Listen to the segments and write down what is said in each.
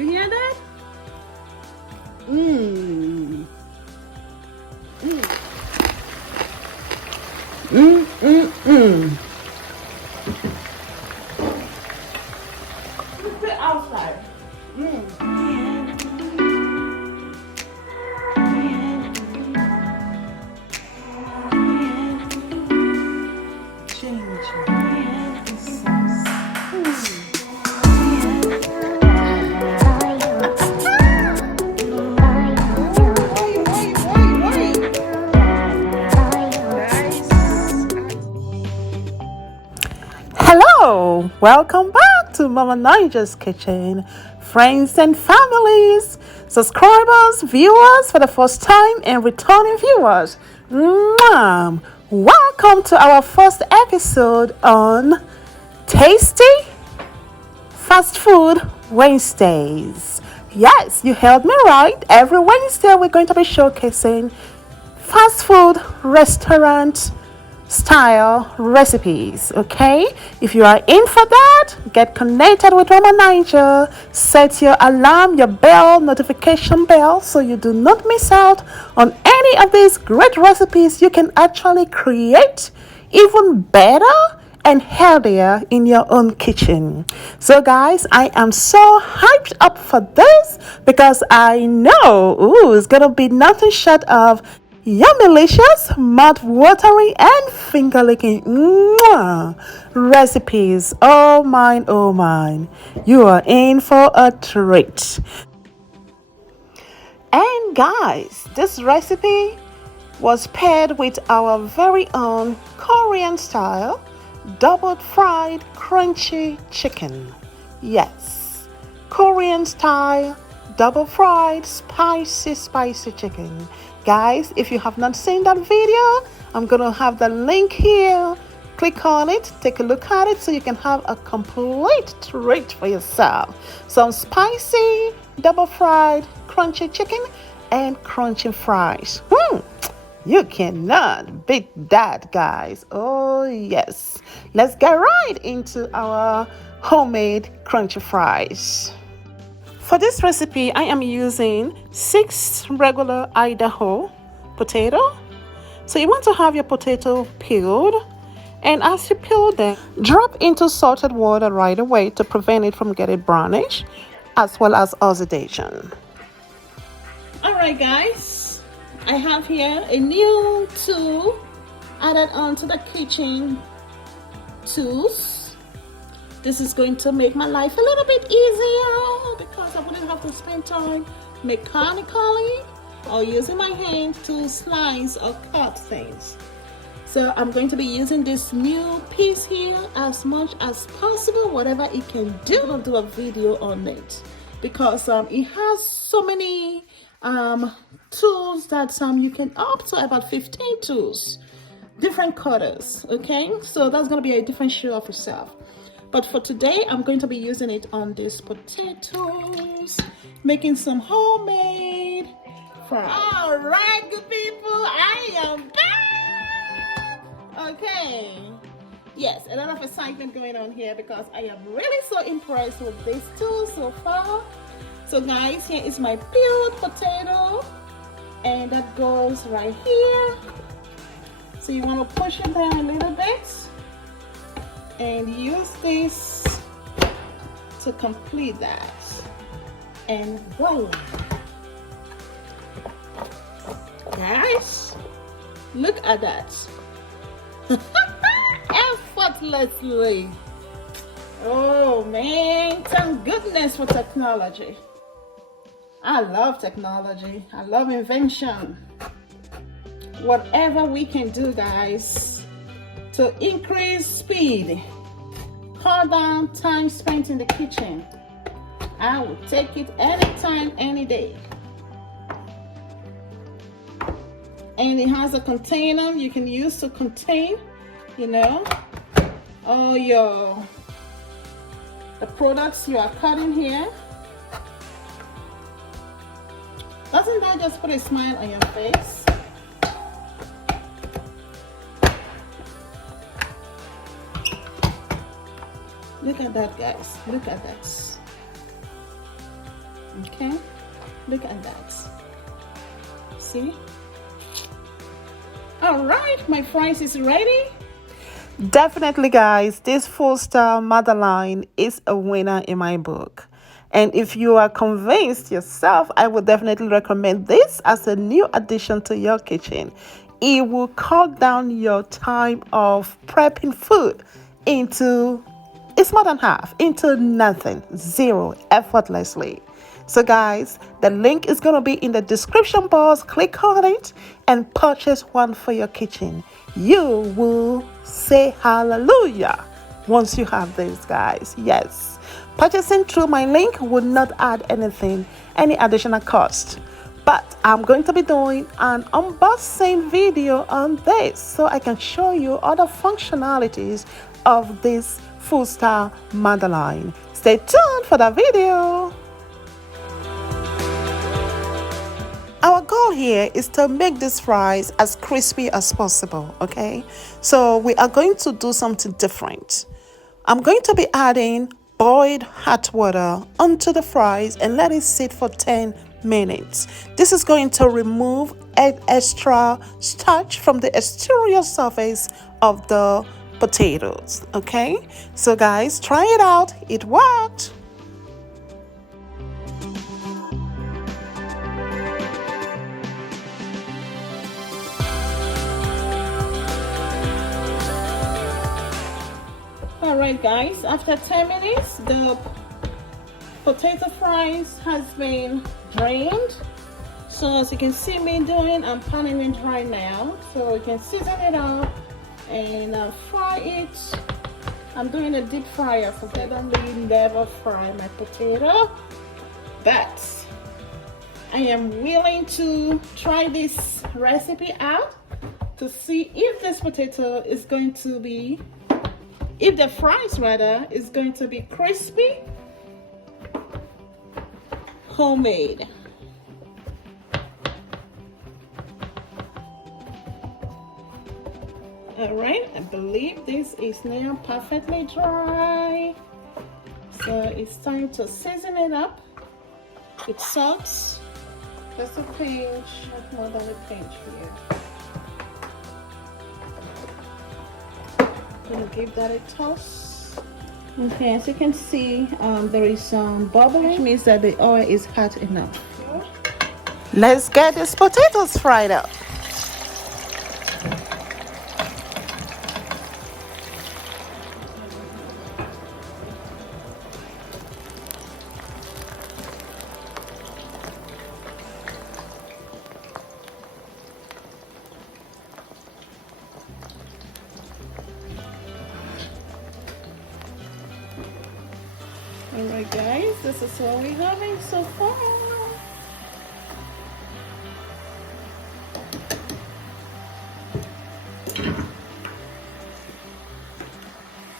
You hear that? Mmm. Mmm. Mmm, mmm, mmm. Let's sit outside. Hello, welcome back to Mama Niger's Kitchen. Friends and families, subscribers, viewers for the first time and returning viewers. Mwah! Welcome to our first episode on Tasty Fast Food Wednesdays. Yes, you heard me right. Every Wednesday we're going to be showcasing fast food restaurant style recipes. Okay, if you are in for that, get connected with Mama Niger. Set your alarm, your bell, notification bell, so you do not miss out on any of these great recipes you can actually create even better and healthier in your own kitchen. So guys, I am so hyped up for this because I know it's gonna be nothing short of yummy-licious, mouth-watering and finger-licking recipes. Oh mine, you are in for a treat. And guys, this recipe was paired with our very own Korean style double fried crunchy chicken. Yes, Korean style double fried spicy chicken. Guys, if you have not seen that video, I'm gonna have the link here. Click on it, take a look at it so you can have a complete treat for yourself. Some spicy double fried crunchy chicken and crunchy fries. You cannot beat that, guys. Oh yes, let's get right into our homemade crunchy fries. For this recipe, I am using 6 regular Idaho potato. So you want to have your potato peeled, and as you peel them, drop into salted water right away to prevent it from getting brownish, as well as oxidation. Alright guys, I have here a new tool added onto the kitchen tools. This is going to make my life a little bit easier because I wouldn't have to spend time mechanically or using my hand to slice or cut things. So I'm going to be using this new piece here as much as possible, whatever it can do. I'm going to do a video on it because it has so many tools that you can up to about 15 tools, different cutters. Okay, so that's going to be a different show of itself. But for today, I'm going to be using it on these potatoes, making some homemade fries. All right, good people, I am back. Okay. Yes, a lot of excitement going on here because I am really so impressed with these tools so far. So guys, here is my peeled potato, and that goes right here. So you want to push it down a little bit and use this to complete that, and voila, guys, look at that. Effortlessly. Oh man, thank goodness for technology. I love technology. I love invention. Whatever we can do, guys, to increase speed, cut down time spent in the kitchen, I will take it anytime, any day. And it has a container you can use to contain, all the products you are cutting here. Doesn't that just put a smile on your face? Look at that, guys. Look at that. Okay, look at that. See? All right, my fries is ready. Definitely, guys, this full-style Madeline is a winner in my book. And if you are convinced yourself, I would definitely recommend this as a new addition to your kitchen. It will cut down your time of prepping food into, it's more than half, into nothing, zero, effortlessly. So guys, the link is going to be in the description box. Click on it and purchase one for your kitchen. You will say hallelujah once you have this, guys. Yes, purchasing through my link would not add any additional cost. But I'm going to be doing an unboxing video on this so I can show you other functionalities of this full style Madeline. Stay tuned for the video. Our goal here is to make these fries as crispy as possible, okay? So we are going to do something different. I'm going to be adding boiled hot water onto the fries and let it sit for 10 minutes. This is going to remove extra starch from the exterior surface of the potatoes, okay? So guys, try it out. It worked. Alright guys, after 10 minutes the potato fries has been drained. So as you can see me doing, I'm panning it right now so you can season it up and fry it. I'm doing a deep fryer for that. I never fry my potato, but I am willing to try this recipe out to see if this potato is going to be, if the fries rather is going to be crispy, homemade. All right, I believe this is now perfectly dry. So it's time to season it up with salt. Just a pinch, not more than a pinch here. Gonna give that a toss. Okay, as you can see, there is some bubbling, which means that the oil is hot enough. Let's get these potatoes fried up. Alright guys, this is what we're having so far.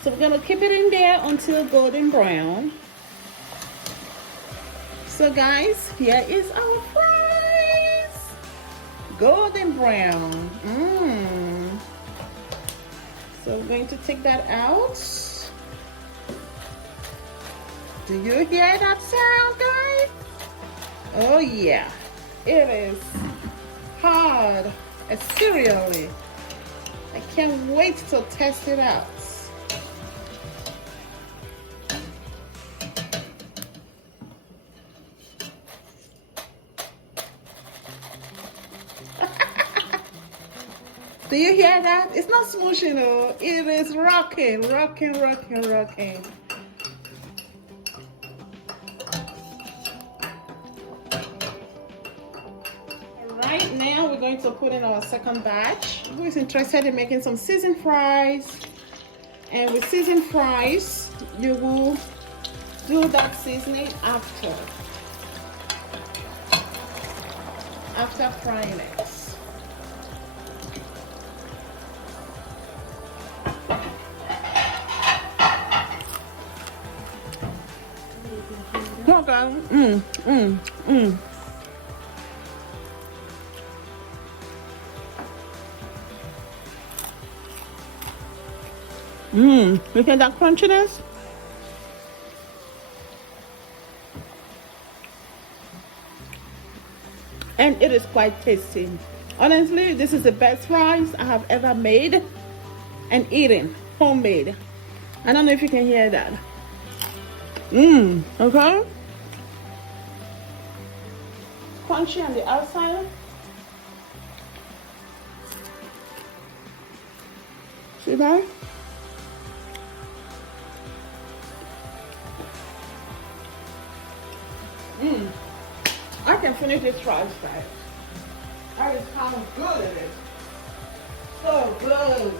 So we're gonna keep it in there until golden brown. So guys, here is our fries. Golden brown. So we're going to take that out. Do you hear that sound, guys? Oh yeah, it is hard, seriously. I can't wait to test it out. Do you hear that? It's not smooshing, though. It is rocking, rocking, rocking, rocking. Right now we're going to put in our second batch. Who is interested in making some seasoned fries? And with seasoned fries, you will do that seasoning after frying it. Okay. You hear that crunchiness? and it is quite tasty. Honestly, this is the best fries I have ever made and eaten, homemade. I don't know if you can hear that. Okay. Crunchy on the outside. See that? I can finish this fries fast. That is how good it is. So good.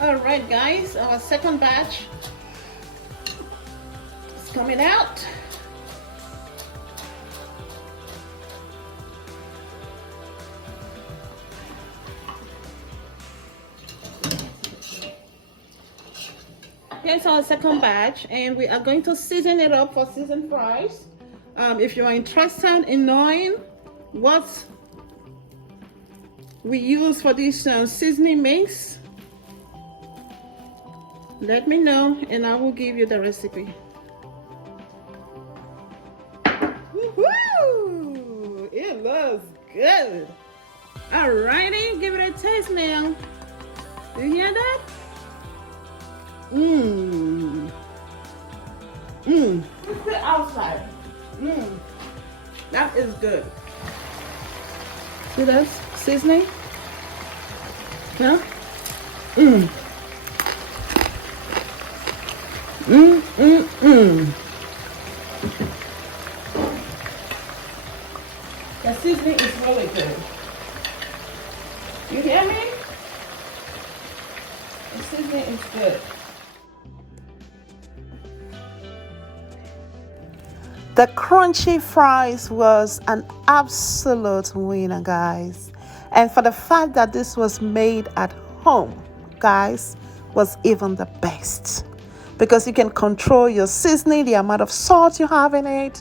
Alright guys, our second batch is coming out. Here's our second batch, and we are going to season it up for seasoned fries. If you are interested in knowing what we use for this seasoning mix, let me know and I will give you the recipe. Woohoo! It looks good. Alrighty, give it a taste now. You hear that? Look the outside. That is good. See that seasoning? Huh? The seasoning is really good. You hear me? The seasoning is good. The crunchy fries was an absolute winner, guys. And for the fact that this was made at home, guys, was even the best. Because you can control your seasoning, the amount of salt you have in it,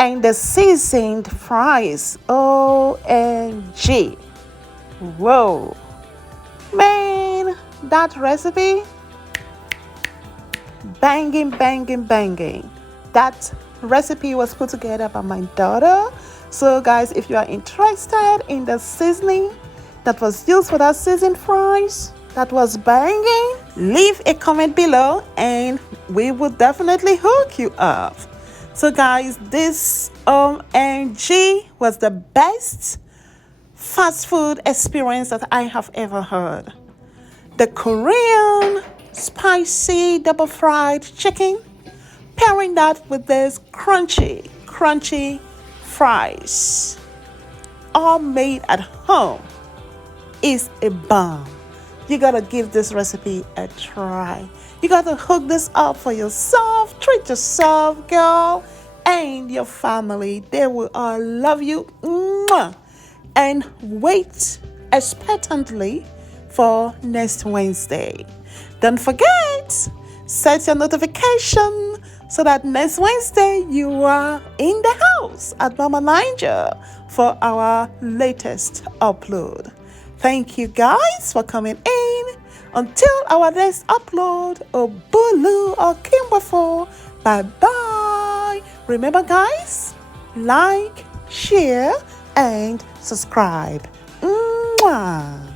and the seasoned fries. OMG. Whoa. Man, that recipe, banging, banging, banging. That recipe was put together by my daughter. So guys, if you are interested in the seasoning that was used for that seasoned fries that was banging, leave a comment below and we will definitely hook you up. So guys, this OMG was the best fast food experience that I have ever heard. The Korean spicy double fried chicken, pairing that with this crunchy fries, all made at home, is a bomb. You gotta give this recipe a try. You gotta hook this up for yourself. Treat yourself, girl, and your family. They will all love you. Mwah. And wait expectantly for next Wednesday. Don't forget, set your notification so that next Wednesday you are in the house at Mama Ninja for our latest upload. Thank you guys for coming in. Until our next upload, Obulu or Kimbafo, bye-bye. Remember guys, like, share, and subscribe. Mwah.